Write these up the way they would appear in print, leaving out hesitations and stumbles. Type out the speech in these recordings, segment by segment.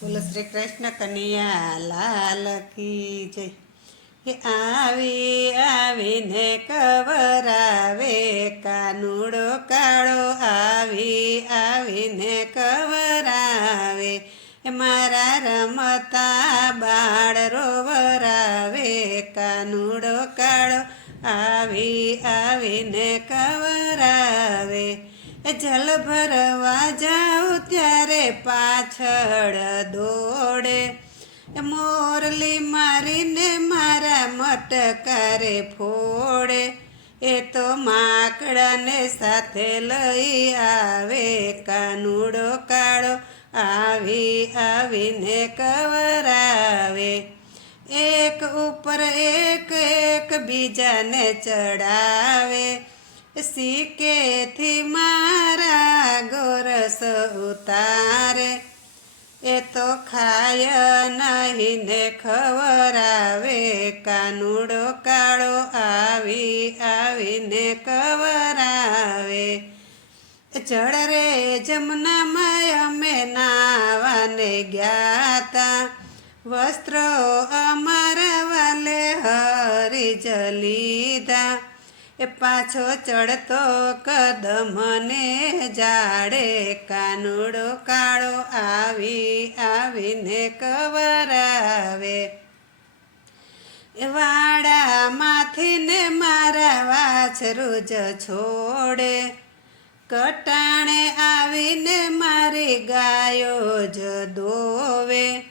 બોલો શ્રી કૃષ્ણ કનૈયા લાલ કી જય. કે આવીને કવરાવે કાનુડો કાળો આવીને કવરાવે મારા રમતા બાળ રોવરાવે કાનુડો કાળો આવીને કવરાવે જલ ભરવા જાઉં ત્યારે પાછળ દોડે મોરલી મારીને મારા મટકારે ફોડે એ તો માકડાને સાથે લઈ આવે કાનુડો કાળો આવીને કવરાવે એક ઉપર એક બીજાને ચડાવે સિક્કેથી મારા ગોરસ ઉતારે એ તો ખાય નહીં ને ખવરાવે કાનુડો કાળો આવીને કવરાવે જળ રે જમનામાં અમે નાવાને ગ્યાતા વસ્ત્રો અમારા વાલે હરી જ લીધા એ પાછો ચડતો કદમને જાડે કાનુડો કાળો આવીને કવરાવે વાડામાંથી ને મારા વાછરું જ છોડે કટાણે આવીને મારી ગાયો જ દોવે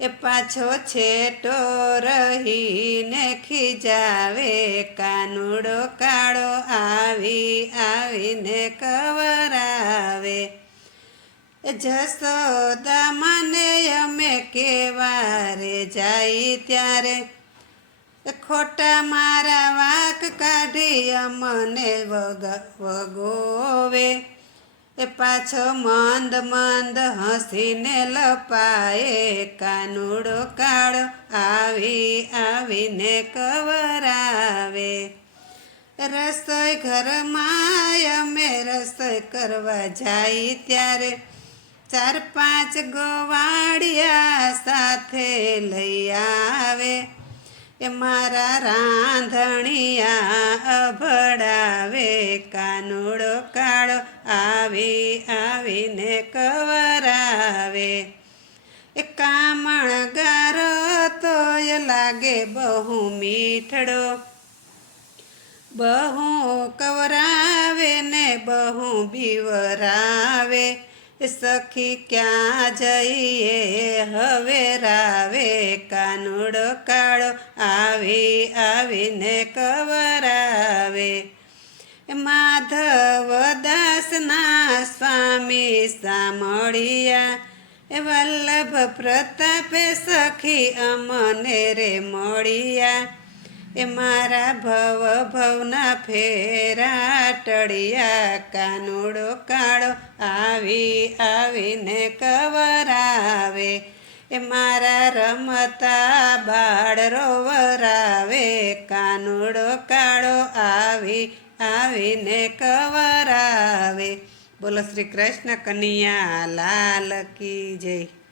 એ પાછો છેટો રહીને ખીજાવે કાનુડો કાળો આવીને કવરાવે જસોદા મને અમે કેવારે જાય ત્યારે ખોટા મારા વાંક કાઢી અમને વગોવે એ પાછો મંદ હસીને લપાએ કાનુડો કાળો આવીને કવરાવે રસોઈ ઘરમાં અમે રસોઈ કરવા જાય ત્યારે 4-5 ગોવાળિયા સાથે લઈ આવે એ મારા રાંધણિયા અભડાવે કાનુડો કાળો આવીને કવરાવે એ કામણગારો તોય લાગે બહુ મીઠડો બહુ કવરાવે ને બહુ બીવરાવે સખી ક્યાં જઈએ હવે રાવે કાનુડો કાળો આવીને કવરાવે માધવદાસના સ્વામી સામળિયા વલ્લભ પ્રતાપે સખી અમને રે મળિયા એ મારા ભવના ફેરા ટળિયા કાનુડો કાળો આવીને કવરાવે એ મારા રમતા બાળ રોવરાવે કાનુડો કાળો આવીને કવરાવે. બોલો શ્રી કૃષ્ણ કનૈયા લાલ કી જય.